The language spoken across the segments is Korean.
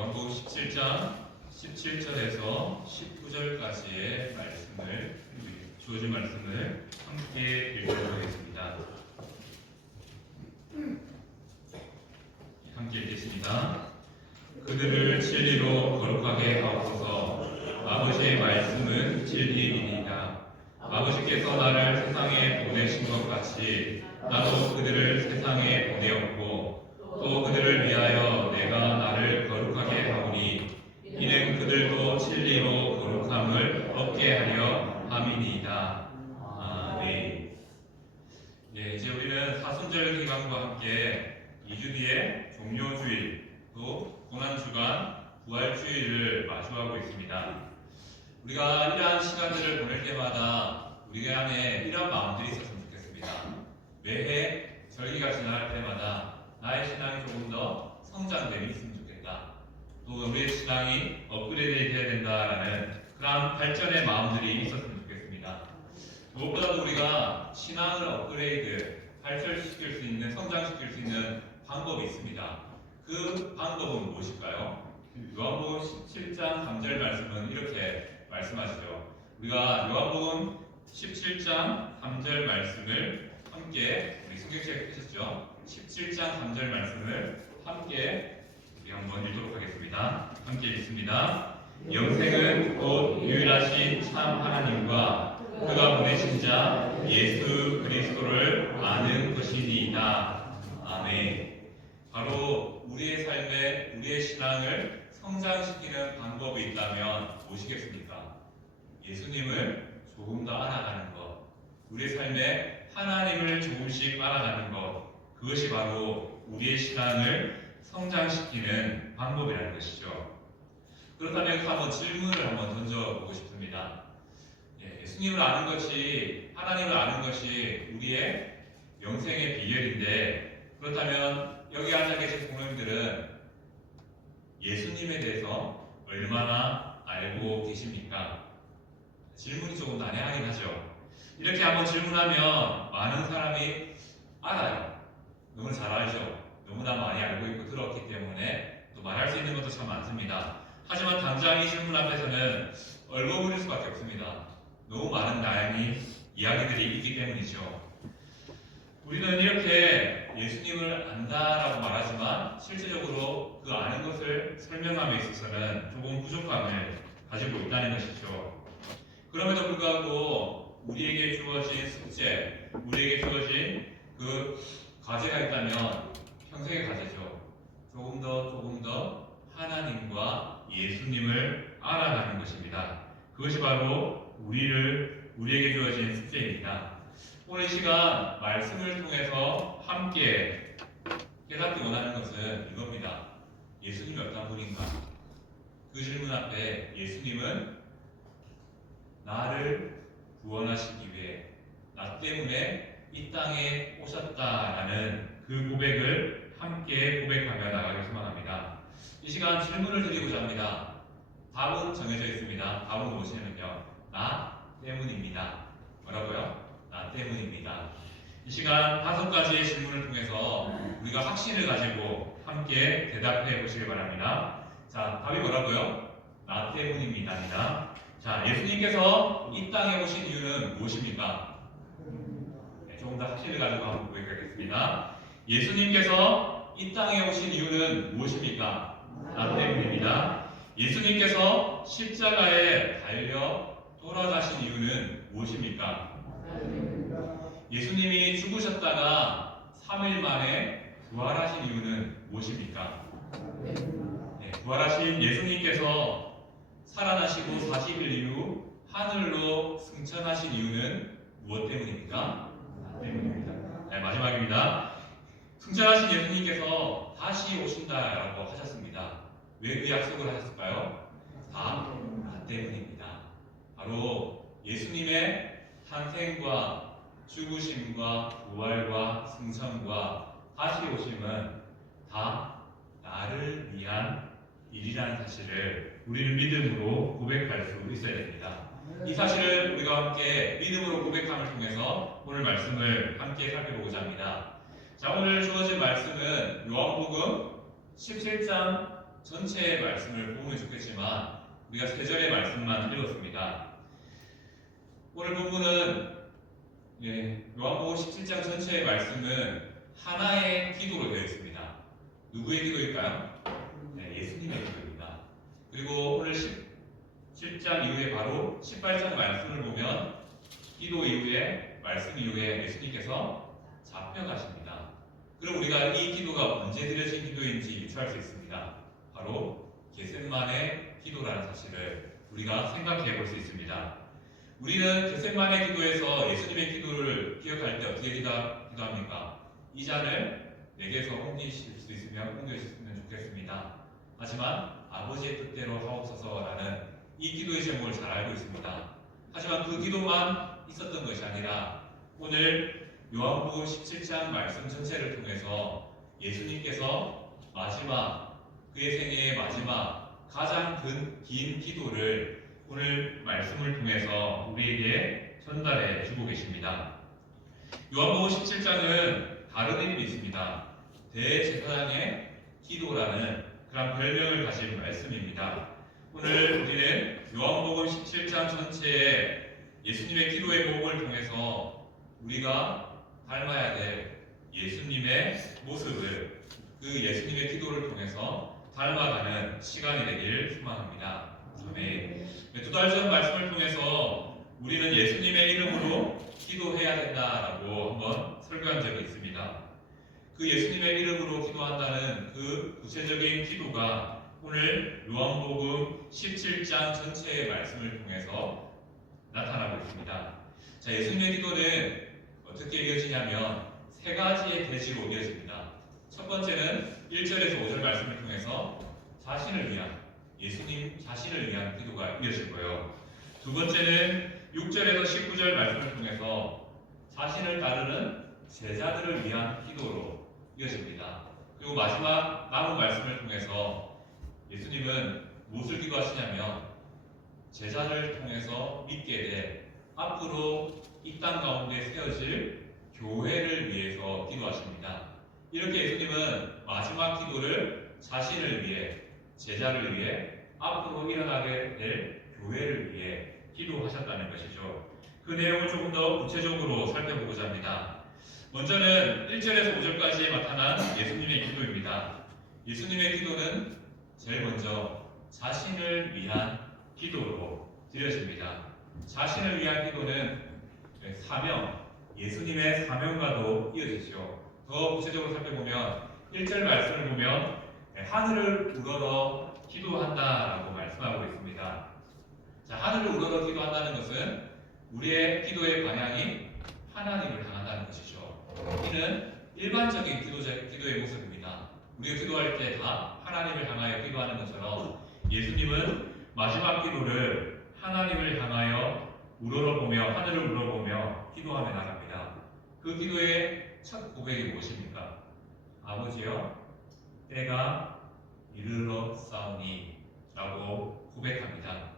요한복음 17장 17절에서 19절까지의 말씀을 주어진 말씀을 함께 읽도록 하겠습니다. 함께 읽겠습니다. 그들을 진리로 거룩하게 하옵소서. 아버지의 말씀은 진리이니이다. 아버지께서 나를 세상에 보내신 것 같이 나도 그들을 세상에 보내었고 또 그들을 위하여 내가 나를 거룩하게 하오니 이는 그들도 진리로 거룩함을 얻게 하려 함이니이다. 아멘. 네, 이제 우리는 사순절 기간과 함께 2주 뒤에 종료주일 또 고난주간 부활주일을 마주하고 있습니다. 우리가 이러한 시간들을 보낼 때마다 우리 안에 이런 마음들이 있었으면 좋겠습니다. 매해 절기가 지나갈 때마다 나의 신앙이 조금 더 성장됨이 있으면 좋겠다. 또 우리의 신앙이 업그레이드 되어야 된다라는 그런 발전의 마음들이 있었으면 좋겠습니다. 무엇보다도 우리가 신앙을 업그레이드, 발전시킬 수 있는, 성장시킬 수 있는 방법이 있습니다. 그 방법은 무엇일까요? 요한복음 17장 3절 말씀은 이렇게 말씀하시죠. 우리가 요한복음 17장 3절 말씀을 함께 우리 성경책에 펴셨죠? 17장 3절 말씀을 함께 우리 한번 읽도록 하겠습니다. 함께 읽습니다. 영생은 곧 유일하신 참 하나님과 그가 보내신 자 예수 그리스도를 아는 것이니이다. 아멘. 바로 우리의 삶에 우리의 신앙을 성장시키는 방법이 있다면 무엇이겠습니까? 예수님을 조금 더 알아가는 것, 우리의 삶에 하나님을 조금씩 알아가는 것, 그것이 바로 우리의 신앙을 성장시키는 방법이라는 것이죠. 그렇다면 한번 질문을 한번 던져보고 싶습니다. 예수님을 아는 것이, 하나님을 아는 것이 우리의 영생의 비결인데, 그렇다면 여기 앉아 계신 성도님들은 예수님에 대해서 얼마나 알고 계십니까? 질문이 조금 난해하긴 하죠. 이렇게 한번 질문하면 많은 사람이 알아요. 너무 잘 알죠. 너무나 많이 알고 있고 들었기 때문에 또 말할 수 있는 것도 참 많습니다. 하지만 당장 이 질문 앞에서는 얼버무릴 수밖에 없습니다. 너무 많은 다양한 이야기들이 있기 때문이죠. 우리는 이렇게 예수님을 안다라고 말하지만 실제적으로 그 아는 것을 설명함에 있어서는 조금 부족함을 가지고 있다는 것이죠. 그럼에도 불구하고 우리에게 주어진 숙제, 우리에게 주어진 그 과제가 있다면 평생의 과제죠. 조금 더 하나님과 예수님을 알아가는 것입니다. 그것이 바로 우리에게 주어진 숙제입니다. 오늘 시간 말씀을 통해서 함께 깨닫기 원하는 것은 이겁니다. 예수님이 어떤 분인가? 그 질문 앞에 예수님은 나를 구원하시기 위해 나 때문에 이 땅에 오셨다라는 그 고백을 함께 고백하며 나가길 소망합니다. 이 시간 질문을 드리고자 합니다. 답은 정해져 있습니다. 답은 무엇이냐면요, 나 때문입니다. 뭐라고요? 나 때문입니다. 이 시간 5가지의 질문을 통해서 우리가 확신을 가지고 함께 대답해 보시길 바랍니다. 자, 답이 뭐라고요? 나 때문입니다. 자, 예수님께서 이 땅에 오신 이유는 무엇입니까? 조금 더 확신을 가지고 한번 고백하겠습니다. 예수님께서 이 땅에 오신 이유는 무엇입니까? 나 때문입니다. 예수님께서 십자가에 달려 돌아가신 이유는 무엇입니까? 예수님이 죽으셨다가 3일 만에 부활하신 이유는 무엇입니까? 부활하신 예수님께서 살아나시고 40일 이후 하늘로 승천하신 이유는 무엇 때문입니까? 나 때문입니다. 마지막입니다. 승천하신 예수님께서 다시 오신다라고 하셨습니다. 왜 그 약속을 하셨을까요? 다 나 때문입니다. 바로 예수님의 탄생과 죽으심과 부활과 승천과 다시 오심은 다 나를 위한 일이라는 사실을 우리는 믿음으로 고백할 수 있어야 됩니다. 이 사실을 우리가 함께 믿음으로 고백함을 통해서 오늘 말씀을 함께 살펴보고자 합니다. 자, 오늘 주어진 말씀은 요한복음 17장 전체의 말씀을 보면 좋겠지만 우리가 세 절의 말씀만 읽었습니다. 오늘 본문은 요한복음 17장 전체의 말씀은 하나의 기도로 되어 있습니다. 누구의 기도일까요? 예수님의 기도입니다. 그리고 오늘 17장 이후에 바로 18장 말씀을 보면 기도 이후에 말씀 이후에 예수님께서 잡혀가십니다. 그럼 우리가 이 기도가 언제 드려진 기도인지 유추할 수 있습니다. 바로 겟셋만의 기도라는 사실을 우리가 생각해 볼 수 있습니다. 우리는 겟셋만의 기도에서 예수님의 기도를 기억할 때 어떻게 기도합니까? 이 잔을 내게서 옮기실 수 있으면 옮겨주셨으면 좋겠습니다. 하지만 아버지의 뜻대로 하옵소서라는 이 기도의 제목을 잘 알고 있습니다. 하지만 그 기도만 있었던 것이 아니라 오늘 요한복음 17장 말씀 전체를 통해서 예수님께서 그의 생애의 마지막 가장 긴 기도를 오늘 말씀을 통해서 우리에게 전달해 주고 계십니다. 요한복음 17장은 다른 이름이 있습니다. 대제사장의 기도라는 그런 별명을 가진 말씀입니다. 오늘 우리는 요한복음 17장 전체에 예수님의 기도의 모험을 통해서 우리가 닮아야 될 예수님의 모습을 그 예수님의 기도를 통해서 닮아가는 시간이 되길 소망합니다. 아멘. 두 달 전 말씀을 통해서 우리는 예수님의 이름으로 기도해야 된다라고 한번 설교한 적이 있습니다. 그 예수님의 이름으로 기도한다는 그 구체적인 기도가 오늘 요한복음 17장 전체의 말씀을 통해서 나타나고 있습니다. 자, 예수님의 기도는 어떻게 이어지냐면 세 가지의 대지로 이어집니다. 첫 번째는 1절에서 5절 말씀을 통해서 예수님 자신을 위한 기도가 이어지고요. 두 번째는 6절에서 19절 말씀을 통해서 자신을 따르는 제자들을 위한 기도로 이어집니다. 그리고 마지막 남은 말씀을 통해서 예수님은 무엇을 기도하시냐면 제자를 통해서 믿게 될 앞으로 이 땅 가운데 세워질 교회를 위해서 기도하십니다. 이렇게 예수님은 마지막 기도를 자신을 위해, 제자를 위해, 앞으로 일어나게 될 교회를 위해 기도하셨다는 것이죠. 그 내용을 조금 더 구체적으로 살펴보고자 합니다. 먼저는 1절에서 5절까지 나타난 예수님의 기도입니다. 예수님의 기도는 제일 먼저 자신을 위한 기도로 드려집니다. 자신을 위한 기도는 예수님의 사명과도 이어지죠. 더 구체적으로 살펴보면 1절 말씀을 보면 하늘을 우러러 기도한다라고 말씀하고 있습니다. 자, 하늘을 우러러 기도한다는 것은 우리의 기도의 방향이 하나님을 향한다는 것이죠. 이는 일반적인 기도의 모습입니다. 우리가 기도할 때 다 하나님을 향하여 기도하는 것처럼 예수님은 마지막 기도를 하나님을 향하여 하늘을 우러러보며 기도하며 나갑니다. 그 기도의 첫 고백이 무엇입니까? 아버지여, 때가 이르렀사오니 라고 고백합니다.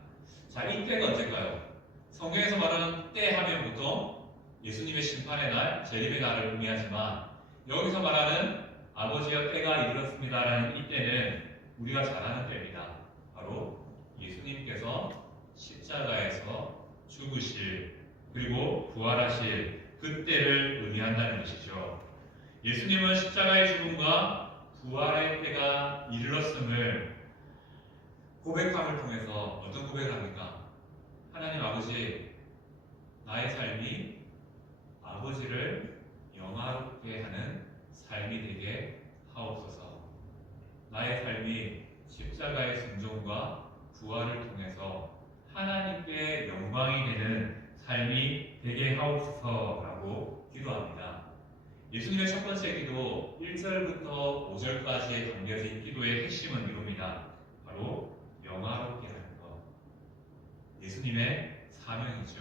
자, 이 때가 언제일까요? 성경에서 말하는 때 하면 보통 예수님의 심판의 날, 재림의 날을 의미하지만 여기서 말하는 아버지여 때가 이르렀습니다라는 이 때는 우리가 잘 아는 때입니다. 바로 예수님께서 십자가에서 죽으실 그리고 부활하실 그 때를 의미한다는 것이죠. 예수님은 십자가의 죽음과 부활의 때가 이르렀음을 고백함을 통해서 어떤 고백을 합니까? 하나님 아버지, 나의 삶이 아버지를 영화롭게 하는 삶이 되게 하옵소서. 나의 삶이 십자가의 순종과 부활을 통해서 하나님께 영광이 되는 삶이 되게 하옵소서라고 기도합니다. 예수님의 첫 번째 기도 1절부터 5절까지에 담겨진 기도의 핵심은 이겁니다. 바로 영화롭게 하는 것. 예수님의 사명이죠.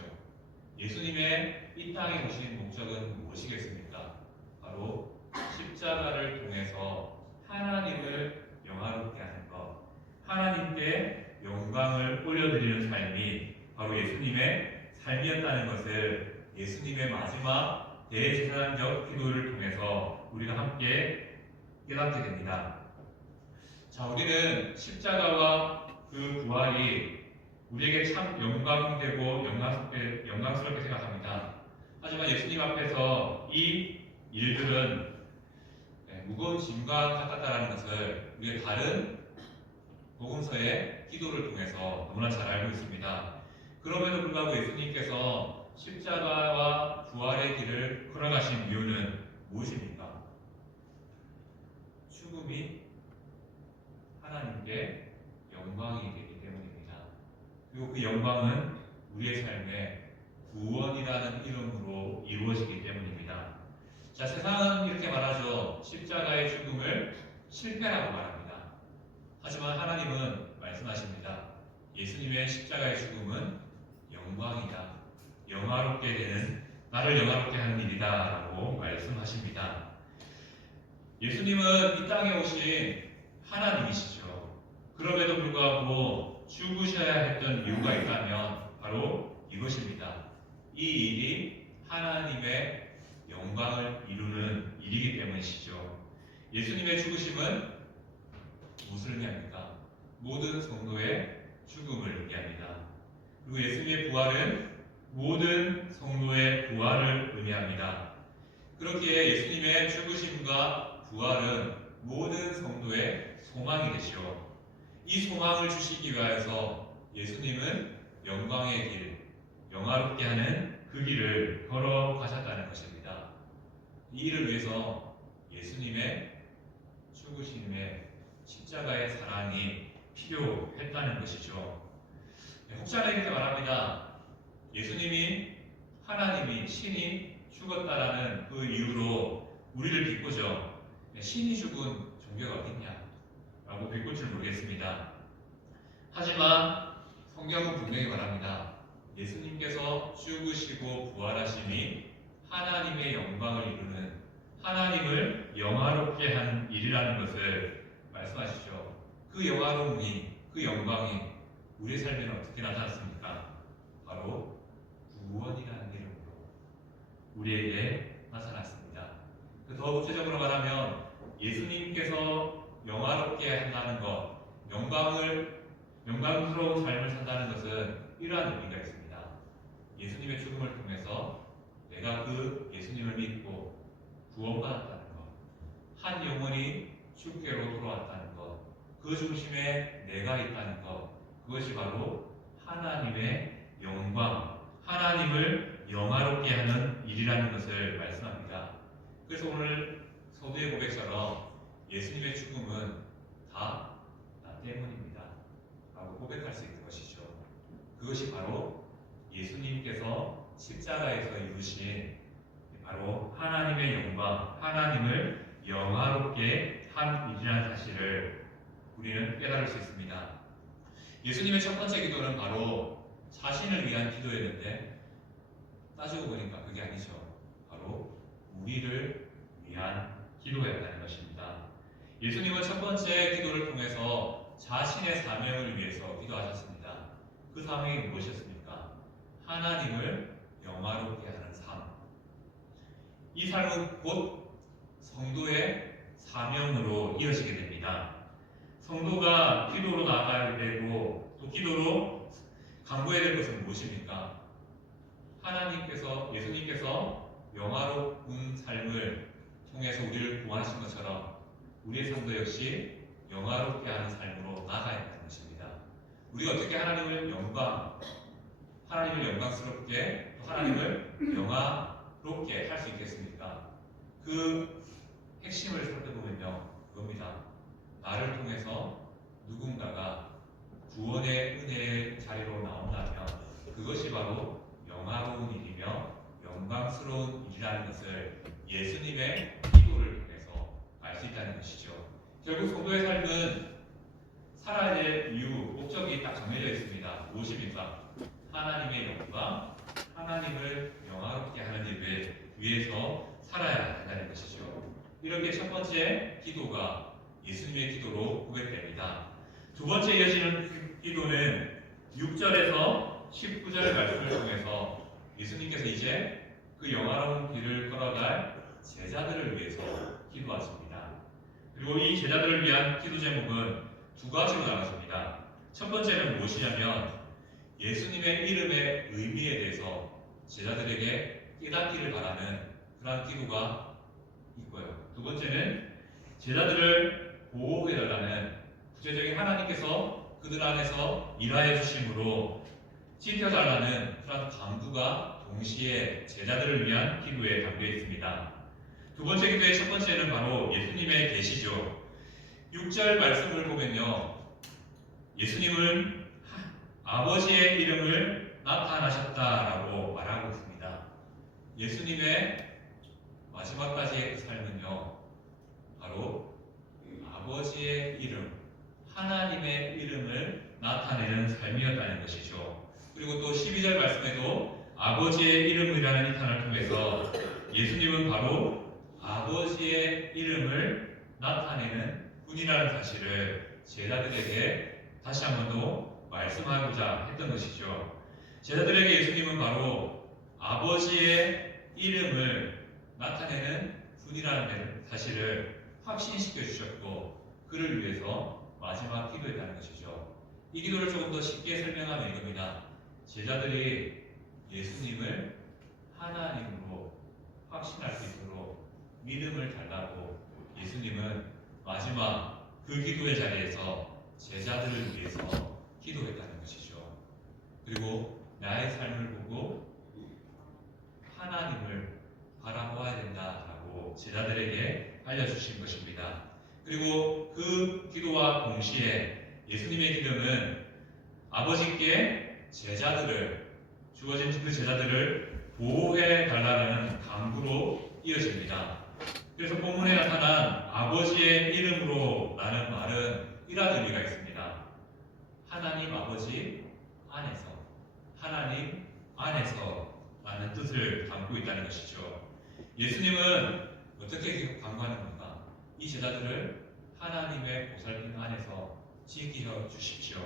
예수님의 이 땅에 오신 목적은 무엇이겠습니까? 바로 십자가를 통해서 하나님을 영화롭게 하는 것, 하나님께 영광을 올려드리는 삶이 바로 예수님의 삶이었다는 것을 예수님의 마지막 대제사장적 기도를 통해서 우리가 함께 깨닫게 됩니다. 자, 우리는 십자가와 그 부활이 우리에게 참 영광되고 영광스럽게 생각합니다. 하지만 예수님 앞에서 이 일들은 무거운 짐과 같았다는 것을 우리가 다른 복음서의 기도를 통해서 너무나 잘 알고 있습니다. 그럼에도 불구하고 예수님께서 십자가와 부활의 길을 걸어가신 이유는 무엇입니까? 죽음이 하나님께 영광이 되기 때문입니다. 그리고 그 영광은 우리의 삶에 구원이라는 이름으로 이루어지기 때문입니다. 자, 세상은 이렇게 말하죠. 십자가의 죽음을 실패라고 말합니다. 하지만 하나님은 말씀하십니다. 예수님의 십자가의 죽음은 영광이다. 영화롭게 되는, 나를 영화롭게 하는 일이다 라고 말씀하십니다. 예수님은 이 땅에 오신 하나님이시죠. 그럼에도 불구하고 죽으셔야 했던 이유가 있다면 바로 이것입니다. 이 일이 하나님의 영광을 이루는 일이기 때문이시죠. 예수님의 죽으심은 무엇을 의미합니까? 모든 성도의 죽음을 의미합니다. 그리고 예수님의 부활은 모든 성도의 부활을 의미합니다. 그렇기에 예수님의 죽으심과 부활은 모든 성도의 소망이 되시오. 이 소망을 주시기 위하여서 예수님은 영광의 길, 영화롭게 하는 그 길을 걸어가셨다는 것입니다. 이 일을 위해서 예수님의 죽으심의 십자가의 사랑이 필요했다는 것이죠. 혹자는 이렇게 말합니다. 예수님이 하나님이 신이 죽었다라는 그 이유로 우리를 비꼬죠. 신이 죽은 종교가 어딨냐 라고 비꼴 줄 모르겠습니다. 하지만 성경은 분명히 말합니다. 예수님께서 죽으시고 부활하심이 하나님의 영광을 이루는, 하나님을 영화롭게 하는 일이라는 것을 말씀하시죠. 그 영화로움이, 그 영광이 우리의 삶에는 어떻게 나타났습니까? 바로 구원이라는 이름으로 우리에게 나타났습니다. 더 구체적으로 말하면 예수님께서 영화롭게 한다는 것, 영광스러운 삶을 산다는 것은 이러한 의미가 있습니다. 예수님의 죽음을 통해서 내가 그 예수님을 믿고 구원받았다는 것, 한 영혼이 주께로 돌아왔다는 것, 그 중심에 내가 있다는 것, 그것이 바로 하나님의 영광, 하나님을 영화롭게 하는 일이라는 것을 말씀합니다. 그래서 오늘 서두의 고백처럼 예수님의 죽음은 다 나 때문입니다 라고 고백할 수 있는 것이죠. 그것이 바로 예수님께서 십자가에서 이루신 바로 하나님의 영광, 하나님을 영화롭게 한 일이라는 사실을 우리는 깨달을 수 있습니다. 예수님의 첫 번째 기도는 바로 자신을 위한 기도였는데 따지고 보니까 그게 아니죠. 바로 우리를 위한 기도였다는 것입니다. 예수님은 첫 번째 기도를 통해서 자신의 사명을 위해서 기도하셨습니다. 그 사명이 무엇이었습니까? 하나님을 영화롭게 하는 삶. 이 삶은 곧 성도의 사명으로 이어지게 됩니다. 성도가 기도로 나아가야 되고 또 기도로 강구해야 될 것은 무엇입니까? 하나님께서, 예수님께서 영화로운 삶을 통해서 우리를 구원하신 것처럼 우리의 삶도 역시 영화롭게 하는 삶으로 나아가야 하는 것입니다. 우리가 어떻게 하나님을 영광스럽게, 또 하나님을 영화롭게 할 수 있겠습니까? 그 핵심을 살펴보면요, 그겁니다. 나를 통해서 누군가가 구원의 은혜의 자리로 나온다면 그것이 바로 영화로운 일이며 영광스러운 일이라는 것을 예수님의 기도를 통해서 알 수 있다는 것이죠. 결국 성도의 삶은 살아야 될 이유, 목적이 딱 정해져 있습니다. 무엇입니까? 하나님의 영광, 하나님을 영화롭게 하는 일을 위해서 살아야 한다는 것이죠. 이렇게 첫 번째 기도가 예수님의 기도로 고백됩니다. 두 번째 이어지는 기도는 6절에서 19절 말씀을 통해서 예수님께서 이제 그 영화로운 길을 걸어갈 제자들을 위해서 기도하십니다. 그리고 이 제자들을 위한 기도 제목은 두 가지로 나눠집니다. 첫 번째는 무엇이냐면 예수님의 이름의 의미에 대해서 제자들에게 깨닫기를 바라는 그러한 기도가 있고요. 두 번째는 제자들을 보호해달라는 구체적인 하나님께서 그들 안에서 일하여 주심으로 지켜달라는 그런 간구가 동시에 제자들을 위한 기도에 담겨 있습니다. 두 번째 기도의 첫 번째는 바로 예수님의 계시죠. 6절 말씀을 보면요, 예수님은 아버지의 이름을 나타나셨다라고 말하고 있습니다. 예수님의 마지막까지의 그 삶은요, 바로 아버지의 이름, 하나님의 이름을 나타내는 삶이었다는 것이죠. 그리고 또 12절 말씀에도 아버지의 이름이라는 이 단어를 통해서 예수님은 바로 아버지의 이름을 나타내는 분이라는 사실을 제자들에게 다시 한 번 더 말씀하고자 했던 것이죠. 제자들에게 예수님은 바로 아버지의 이름을 나타내는 분이라는 사실을 확신시켜 주셨고, 그를 위해서 마지막 기도했다는 것이죠. 이 기도를 조금 더 쉽게 설명하면 이겁니다. 제자들이 예수님을 하나님으로 확신할 수 있도록 믿음을 달라고 예수님은 마지막 그 기도의 자리에서 제자들을 위해서 기도했다는 것이죠. 그리고 나의 삶을 보고 하나님을 바라보아야 된다라고 제자들에게 알려주신 것입니다. 그리고 그 기도와 동시에 예수님의 기도는 아버지께 제자들을, 주어진 그 제자들을 보호해 달라는 간구로 이어집니다. 그래서 본문에 나타난 아버지의 이름으로 라는 말은 이런 의미가 있습니다. 하나님 아버지 안에서, 하나님 안에서 라는 뜻을 담고 있다는 것이죠. 예수님은 어떻게 간구하는 건가? 이 제자들을 하나님의 보살핌 안에서 지켜 주십시오.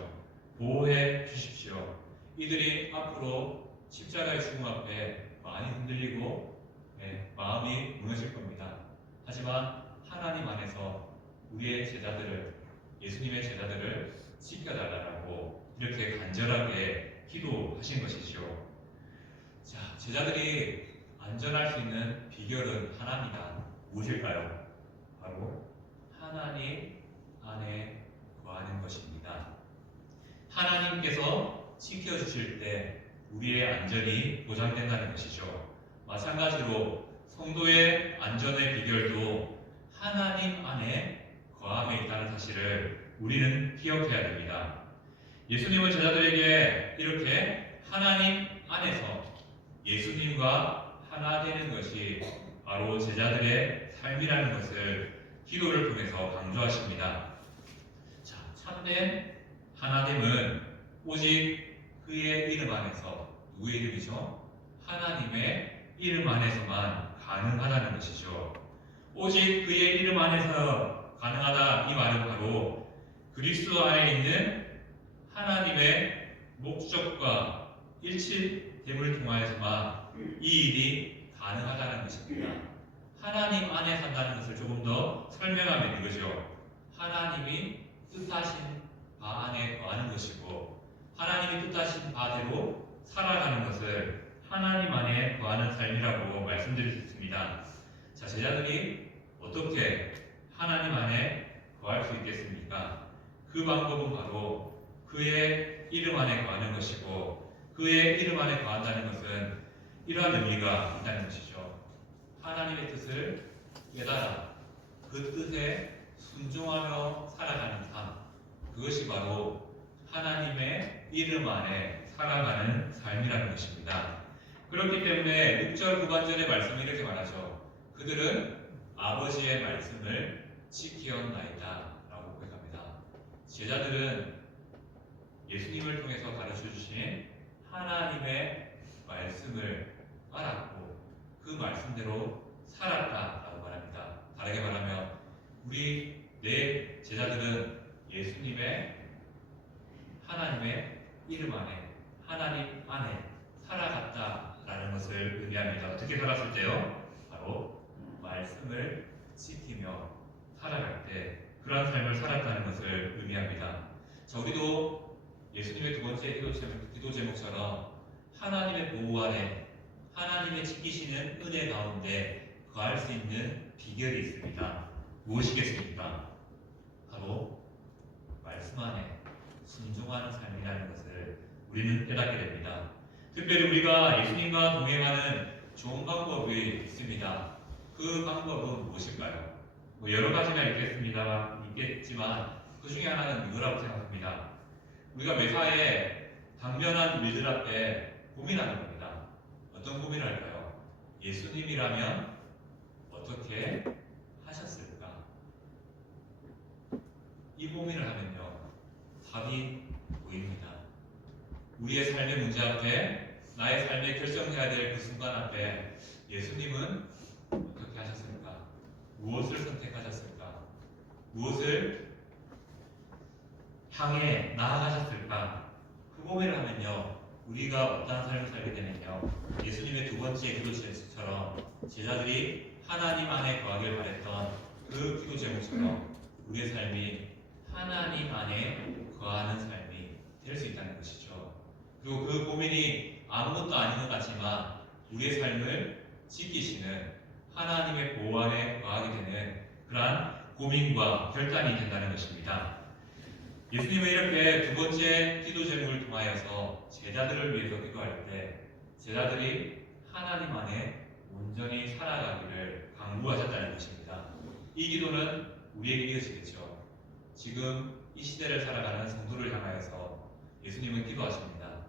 보호해 주십시오. 이들이 앞으로 십자가의 죽음 앞에 많이 흔들리고 마음이 무너질 겁니다. 하지만 하나님 안에서 우리의 제자들을, 예수님의 제자들을 지켜달라고 이렇게 간절하게 기도하신 것이죠. 자, 제자들이 안전할 수 있는 비결은 하나입니다. 무엇일까요? 바로 하나님 안에 거하는 것입니다. 하나님께서 지켜주실 때 우리의 안전이 보장된다는 것이죠. 마찬가지로 성도의 안전의 비결도 하나님 안에 거함에 있다는 사실을 우리는 기억해야 됩니다. 예수님은 제자들에게 이렇게 하나님 안에서 예수님과 하나 되는 것이 바로 제자들의 삶이라는 것을 기도를 통해서 강조하십니다. 자, 참된 하나됨은 오직 그의 이름 안에서, 누구의 이름이죠? 하나님의 이름 안에서만 가능하다는 것이죠. 오직 그의 이름 안에서 가능하다, 이 말은 바로 그리스도 안에 있는 하나님의 목적과 일치됨을 통하여서만 이 일이 가능하다는 것입니다. 하나님 안에 산다는 것을 조금 더 설명하면 이거죠. 하나님이 뜻하신 바 안에 거하는 것이고, 하나님이 뜻하신 바대로 살아가는 것을 하나님 안에 거하는 삶이라고 말씀드릴 수 있습니다. 자, 제자들이 어떻게 하나님 안에 거할 수 있겠습니까? 그 방법은 바로 그의 이름 안에 거하는 것이고, 그의 이름 안에 거한다는 것은 이러한 의미가 있다는 것이죠. 하나님의 뜻을 깨달아 그 뜻에 순종하며 살아가는 삶, 그것이 바로 하나님의 이름 안에 살아가는 삶이라는 것입니다. 그렇기 때문에 6절 후반절의 말씀이 이렇게 말하죠. 그들은 아버지의 말씀을 지키었나이다 라고 고백합니다. 제자들은 예수님을 통해서 가르쳐 주신 하나님의 말씀을 알았고 그 말씀대로 살았다라고 말합니다. 다르게 말하면 우리 내 제자들은 예수님의 하나님의 이름 안에, 하나님 안에 살아갔다라는 것을 의미합니다. 어떻게 살았을 때요? 바로 말씀을 지키며 살아갈 때 그러한 삶을 살았다는 것을 의미합니다. 자, 우리도 예수님의 두 번째 기도 제목처럼 하나님의 보호 아래 하나님의 지키시는 은혜 가운데 거할 수 있는 비결이 있습니다. 무엇이겠습니까? 바로 말씀 안에 순종하는 삶이라는 것을 우리는 깨닫게 됩니다. 특별히 우리가 예수님과 동행하는 좋은 방법이 있습니다. 그 방법은 무엇일까요? 여러 가지가 있겠지만 그 중에 하나는 이거라고 생각합니다. 우리가 매사에 당면한 일들 앞에 고민하는 겁니다. 어떤 고민을 할까요? 예수님이라면 어떻게 하셨을까? 이 고민을 하면요, 답이 보입니다. 우리의 삶의 문제 앞에, 나의 삶에 결정해야 될 그 순간 앞에 예수님은 어떻게 하셨을까? 무엇을 선택하셨을까? 무엇을 향해 나아가셨을까? 그 고민을 하면요, 우리가 어떠한 삶을 살게 되면요, 예수님의 두 번째 기도 제목처럼 제자들이 하나님 안에 거하길 바랬던 그 기도 제목처럼 우리의 삶이 하나님 안에 거하는 삶이 될 수 있다는 것이죠. 그리고 그 고민이 아무것도 아닌 것 같지만 우리의 삶을 지키시는 하나님의 보호 안에 거하게 되는 그러한 고민과 결단이 된다는 것입니다. 예수님은 이렇게 두 번째 기도 제목을 통하여서 제자들을 위해서 기도할 때 제자들이 하나님 안에 온전히 살아가기를 강구하셨다는 것입니다. 이 기도는 우리에게 이어지겠죠. 지금 이 시대를 살아가는 성도를 향하여서 예수님은 기도하십니다.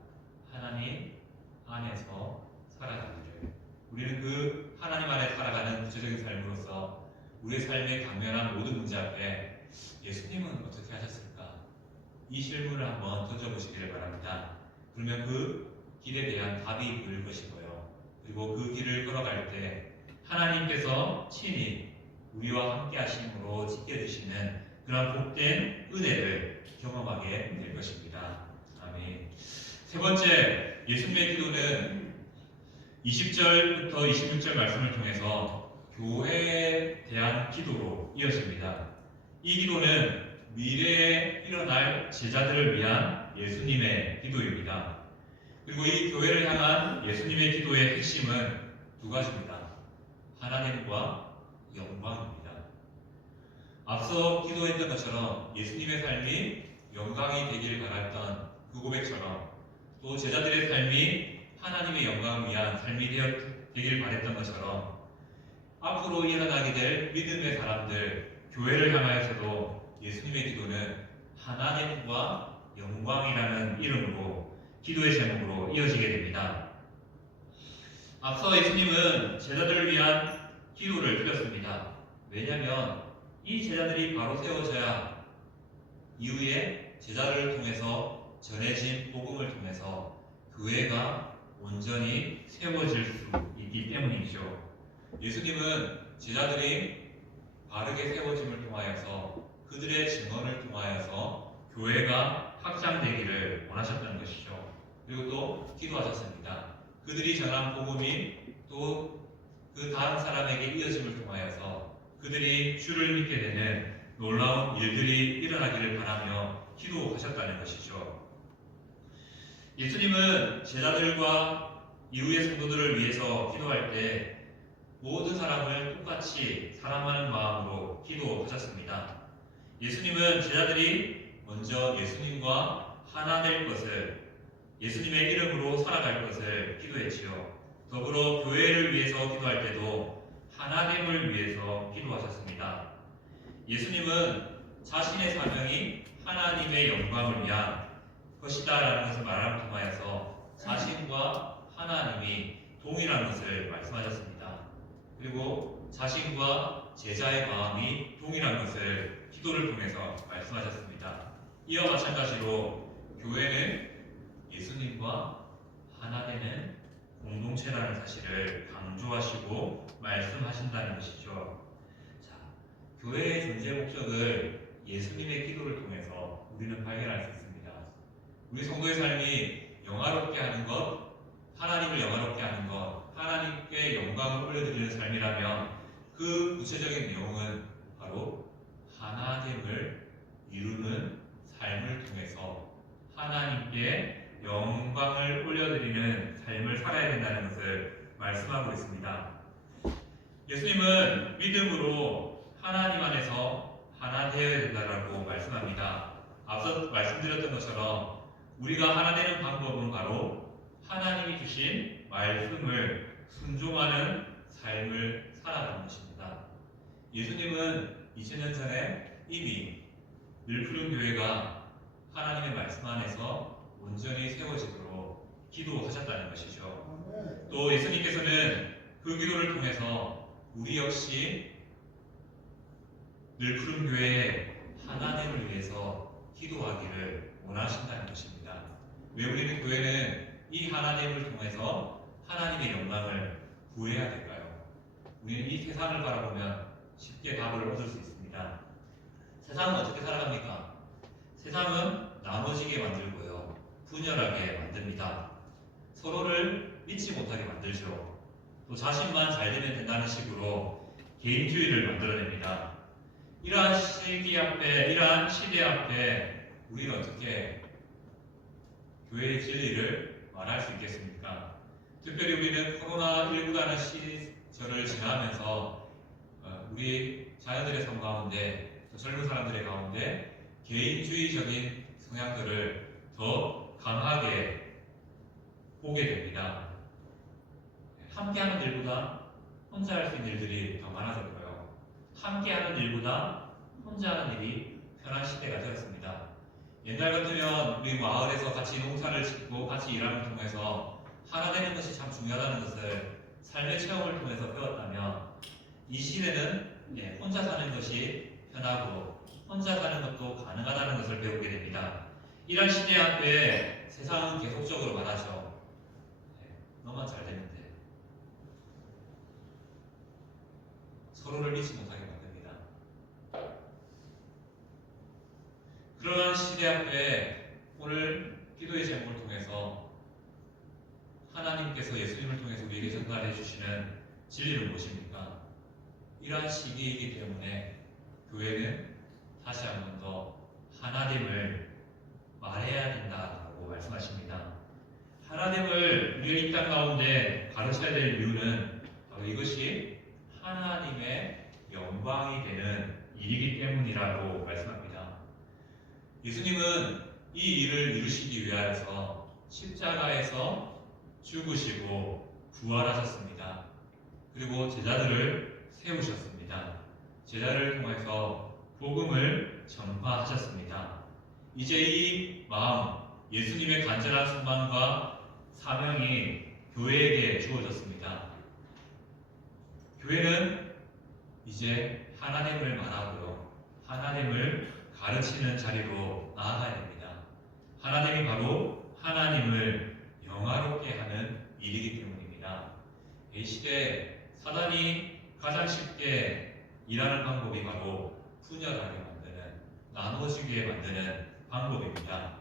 하나님 안에서 살아가기를. 우리는 그 하나님 안에 살아가는 구체적인 삶으로서 우리의 삶의 당면한 모든 문제 앞에 예수님은 어떻게 하셨을까? 이 질문을 한번 던져보시기를 바랍니다. 그러면 그 길에 대한 답이 보일 것이고요. 그리고 그 길을 걸어갈 때 하나님께서 친히 우리와 함께 하심으로 지켜주시는 그런 복된 은혜를 경험하게 될 것입니다. 아멘. 세 번째, 예수님의 기도는 20절부터 26절 말씀을 통해서 교회에 대한 기도로 이어집니다. 이 기도는 미래에 일어날 제자들을 위한 예수님의 기도입니다. 그리고 이 교회를 향한 예수님의 기도의 핵심은 두 가지입니다. 하나님과 영광입니다. 앞서 기도했던 것처럼 예수님의 삶이 영광이 되길 바랐던 그 고백처럼 또 제자들의 삶이 하나님의 영광을 위한 삶이 되길 바랬던 것처럼 앞으로 일어나게 될 믿음의 사람들, 교회를 향하여서도 예수님의 기도는 하나님과 영광이라는 이름으로 기도의 제목으로 이어지게 됩니다. 앞서 예수님은 제자들을 위한 기도를 드렸습니다. 왜냐하면 이 제자들이 바로 세워져야 이후에 제자들을 통해서 전해진 복음을 통해서 교회가 온전히 세워질 수 있기 때문이죠. 예수님은 제자들이 바르게 세워짐을 통하여서 그들의 증언을 통하여서 교회가 확장되기를 원하셨다는 것이죠. 그리고 또 기도하셨습니다. 그들이 전한 복음이 또 그 다른 사람에게 이어짐을 통하여서 그들이 주를 믿게 되는 놀라운 일들이 일어나기를 바라며 기도하셨다는 것이죠. 예수님은 제자들과 이후의 성도들을 위해서 기도할 때 모든 사람을 똑같이 사랑하는 마음으로 기도하셨습니다. 예수님은 제자들이 먼저 예수님과 하나 될 것을, 예수님의 이름으로 살아갈 것을 기도했지요. 더불어 교회를 위해서 기도할 때도 하나됨을 위해서 기도하셨습니다. 예수님은 자신의 사명이 하나님의 영광을 위한 것이다라는 것을 말함을 통하여서 자신과 하나님이 동일한 것을 말씀하셨습니다. 그리고 자신과 제자의 마음이 동일한 것을 기도를 통해서 말씀하셨습니다. 이와 마찬가지로 교회는 예수님과 하나 되는 공동체라는 사실을 강조하시고 말씀하신다는 것이죠. 자, 교회의 존재 목적을 예수님의 기도를 통해서 우리는 발견할 수 있습니다. 우리 성도의 삶이 영화롭게 하는 것, 하나님을 영화롭게 하는 것, 하나님께 영광을 올려드리는 삶이라면 그 구체적인 내용은 바로 하나 하나됨을 이루는 삶을 통해서 하나님께 영광을 올려드리는 삶을 살아야 된다는 것을 말씀하고 있습니다. 예수님은 믿음으로 하나님 안에서 하나 되어야 된다라고 말씀합니다. 앞서 말씀드렸던 것처럼 우리가 하나 되는 방법은 바로 하나님이 주신 말씀을 순종하는 삶을 살아가는 것입니다. 예수님은 2000년 전에 이미 늘푸른 교회가 하나님의 말씀 안에서 온전히 세워지도록 기도하셨다는 것이죠. 또 예수님께서는 그 기도를 통해서 우리 역시 늘푸른 교회의 하나됨을 위해서 기도하기를 원하신다는 것입니다. 왜 우리는 교회는 이 하나됨을 통해서 하나님의 영광을 구해야 될까요? 우리는 이 세상을 바라보면 쉽게 답을 얻을 수 있습니다. 세상은 어떻게 살아갑니까? 세상은 나눠지게 만들고요, 분열하게 만듭니다. 서로를 믿지 못하게 만들죠. 또 자신만 잘 되면 된다는 식으로 개인주의를 만들어냅니다. 이러한 시기 앞에, 이러한 시대 앞에 우리는 어떻게 교회의 진리를 말할 수 있겠습니까? 특별히 우리는 코로나19라는 시절을 지나면서 우리 자녀들의 삶 가운데, 젊은 사람들의 가운데 개인주의적인 성향들을 더 강하게 보게 됩니다. 함께하는 일보다 혼자 할 수 있는 일들이 더 많아졌고요. 함께하는 일보다 혼자 하는 일이 편한 시대가 되었습니다. 옛날 같으면 우리 마을에서 같이 농사를 짓고 같이 일하는 통해서 하나 되는 것이 참 중요하다는 것을 삶의 체험을 통해서 배웠다면, 이 시대는 혼자 사는 것이 편하고 혼자 사는 것도 가능하다는 것을 배우게 됩니다. 이런 시대 앞에 세상은 계속적으로 말하죠. 너만 잘 되면 돼. 서로를 믿지 못하게 만듭니다. 그러한 시대 앞에 오늘 기도의 제목을 통해서 하나님께서 예수님을 통해서 우리에게 전달해 주시는 진리는 무엇입니까? 이러한 시기이기 때문에 교회는 다시 한 번 더 하나됨을 말해야 된다고 말씀하십니다. 하나됨을 우리의 이 땅 가운데 가르쳐야 될 이유는 바로 이것이 하나님의 영광이 되는 일이기 때문이라고 말씀합니다. 예수님은 이 일을 이루시기 위하여서 십자가에서 죽으시고 부활하셨습니다. 그리고 제자들을 세우셨습니다. 제자를 통해서 복음을 전파하셨습니다. 이제 이 마음, 예수님의 간절한 소망과 사명이 교회에게 주어졌습니다. 교회는 이제 하나님을 말하고요, 하나님을 가르치는 자리로 나아가야 됩니다. 하나님이 바로 하나님을 영화롭게 하는 일이기 때문입니다. 이 시대에 사단이 가장 쉽게 일하는 방법이 바로 분열하게 만드는, 나눠지게 만드는 방법입니다.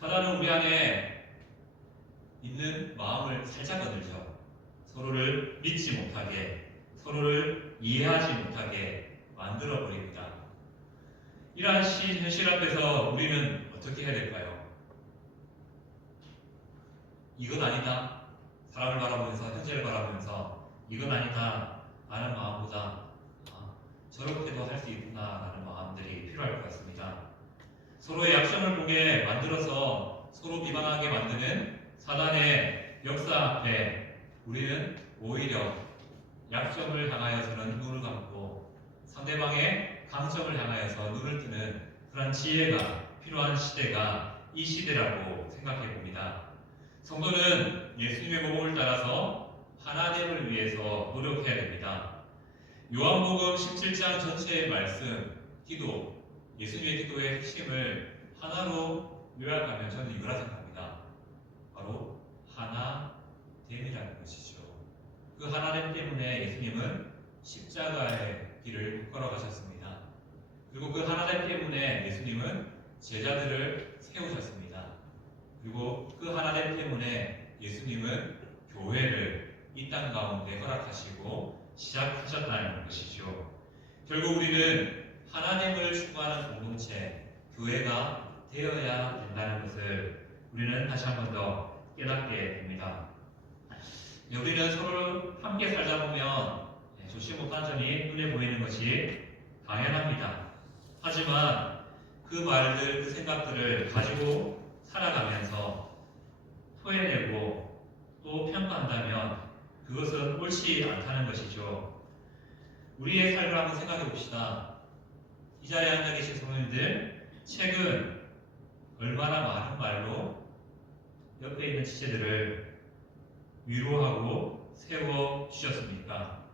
사단은 우리 안에 있는 마음을 살짝 건들죠. 서로를 믿지 못하게, 서로를 이해하지 못하게 만들어버립니다. 이러한 현실 앞에서 우리는 어떻게 해야 될까요? 이건 아니다. 사람을 바라보면서, 현재를 바라보면서 이건 아니다. 라는 마음보다 저렇게도 할 수 있구나 라는 마음들이 필요할 것 같습니다. 서로의 약점을 보게 만들어서 서로 비방하게 만드는 사단의 역사 앞에 우리는 오히려 약점을 향하여서는 눈을 감고 상대방의 강점을 향하여서 눈을 뜨는 그런 지혜가 필요한 시대가 이 시대라고 생각해 봅니다. 성도는 예수님의 모범을 따라서 하나됨을 위해서 노력해야 됩니다. 요한복음 17장 전체의 말씀, 기도, 예수님의 기도의 핵심을 하나로 요약하면 저는 이거라 생각합니다. 바로 하나됨이라는 것이죠. 그 하나됨 때문에 예수님은 십자가의 길을 걸어가셨습니다. 그리고 그 하나됨 때문에 예수님은 제자들을 세우셨습니다. 그리고 그 하나됨 때문에 예수님은 교회를 이 땅 가운데 허락하시고 시작하셨다는 것이죠. 결국 우리는 하나님을 추구하는 공동체, 교회가 되어야 된다는 것을 우리는 다시 한 번 더 깨닫게 됩니다. 우리는 서로 함께 살다 보면 좋지 못한 점이 눈에 보이는 것이 당연합니다. 하지만 그 말들, 그 생각들을 가지고 살아가면서 토해내고 또 평가한다면 그것은 옳지 않다는 것이죠. 우리의 삶을 한번 생각해 봅시다. 이 자리에 앉아 계신 성도님들, 최근 얼마나 많은 말로 옆에 있는 지체들을 위로하고 세워주셨습니까?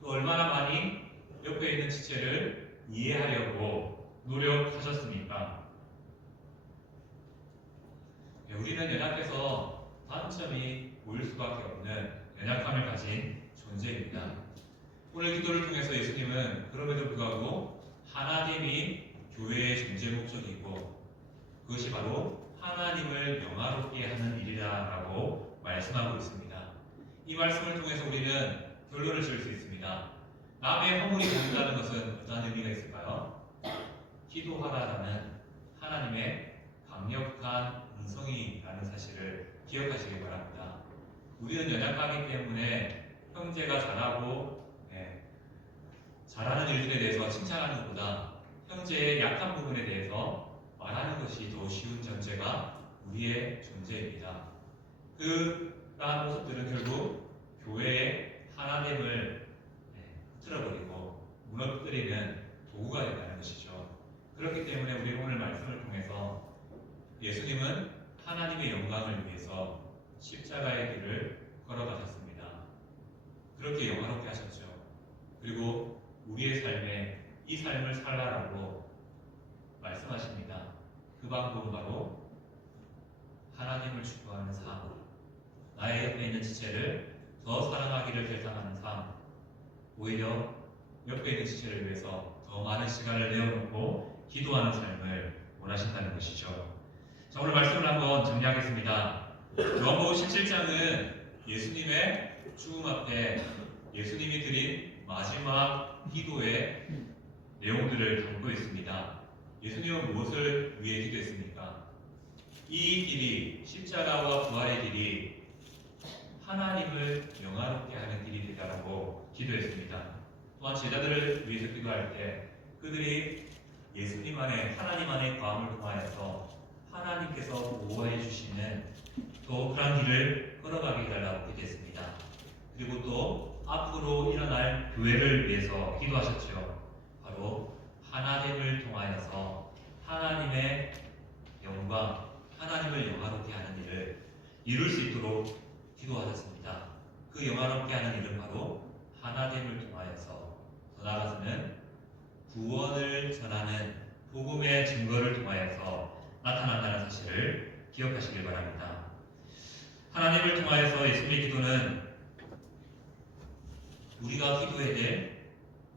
또 얼마나 많이 옆에 있는 지체를 이해하려고 노력하셨습니까? 우리는 연약해서 단점이 보일 수밖에 없는 연약함을 가진 존재입니다. 오늘 기도를 통해서 예수님은 그럼에도 불구하고 하나님이 교회의 존재 목적이고 그것이 바로 하나님을 영화롭게 하는 일이라고 말씀하고 있습니다. 이 말씀을 통해서 우리는 결론을 지을 수 있습니다. 남의 허물이 보인다는 것은 어떤 의미가 있을까요? 기도하라라는 하나님의 강력한 음성이라는 사실을 기억하시기 바랍니다. 우리는 연약하기 때문에 형제가 잘하고 잘하는 일들에 대해서 칭찬하는 것보다 형제의 약한 부분에 대해서 말하는 것이 더 쉬운 존재가 우리의 존재입니다. 그러한 모습들은 결국 교회의 하나님을 틀어버리고 무너뜨리는 도구가 된다는 것이죠. 그렇기 때문에 우리 오늘 말씀을 통해서 예수님은 하나님의 영광을 위해서 십자가의 길을 걸어가셨습니다. 그렇게 영화롭게 하셨죠. 그리고 우리의 삶에 이 삶을 살라라고 말씀하십니다. 그 방법은 바로 하나님을 추구하는 삶, 나의 옆에 있는 지체를 더 사랑하기를 결단하는 삶, 오히려 옆에 있는 지체를 위해서 더 많은 시간을 내어놓고 기도하는 삶을 원하신다는 것이죠. 자, 오늘 말씀을 한번 정리하겠습니다. 요한복음 17장은 예수님의 죽음 앞에 예수님이 드린 마지막 기도의 내용들을 담고 있습니다. 예수님은 무엇을 위해 기도했습니까? 이 길이, 십자가와 부활의 길이 하나님을 영화롭게 하는 길이 되라고 기도했습니다. 또한 제자들을 위해서 기도할 때 그들이 예수님 안에, 하나님 안에 과함을 통하여서 하나님께서 보호해 주시는 또 그런 길을 걸어가게 해달라고 기도했습니다. 그리고 또 앞으로 일어날 교회를 위해서 기도하셨죠. 바로 하나님을 통하여서 하나님의 영광, 하나님을 영화롭게 하는 일을 이룰 수 있도록 기도하셨습니다. 그 영화롭게 하는 일은 바로 하나님을 통하여서 더 나아가서는 구원을 전하는 복음의 증거를 통하여서 나타난다는 사실을 기억하시길 바랍니다. 하나님을 통하여서 예수님의 기도는 우리가 기도해야 될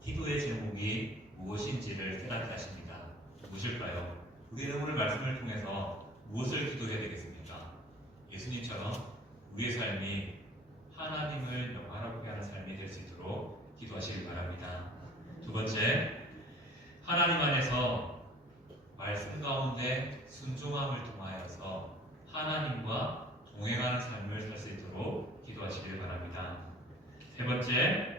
기도의 제목이 무엇인지를 깨닫게 하십니다. 무엇일까요? 우리는 오늘 말씀을 통해서 무엇을 기도해야 되겠습니까? 예수님처럼 우리의 삶이 하나님을 영화롭게 하는 삶이 될 수 있도록 기도하시길 바랍니다. 두 번째, 하나님 안에서 말씀 가운데 순종함을 통하여서 하나님과 동행하는 삶을 살 수 있도록 기도하시길 바랍니다. 세 번째,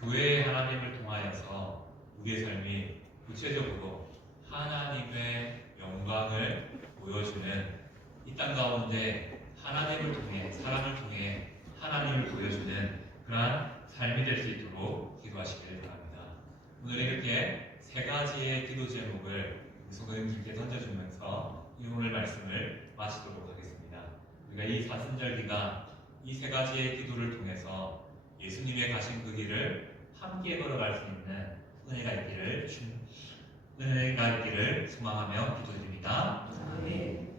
교회의 하나님을 통하여서 우리의 삶이 구체적으로 하나님의 영광을 보여주는 이 땅 가운데 하나님을 통해, 사람을 통해 하나님을 보여주는 그러한 삶이 될 수 있도록 기도하시길 바랍니다. 오늘 이렇게 세 가지의 기도 제목을 성도님들께 던져주면서 오늘 말씀을 마치도록 하겠습니다. 우리가 이 사순절기가 이 세 가지의 기도를 통해서 예수님의 가신 그 길을 함께 걸어갈 수 있는 은혜가 있기를 소망하며 기도드립니다. 아멘.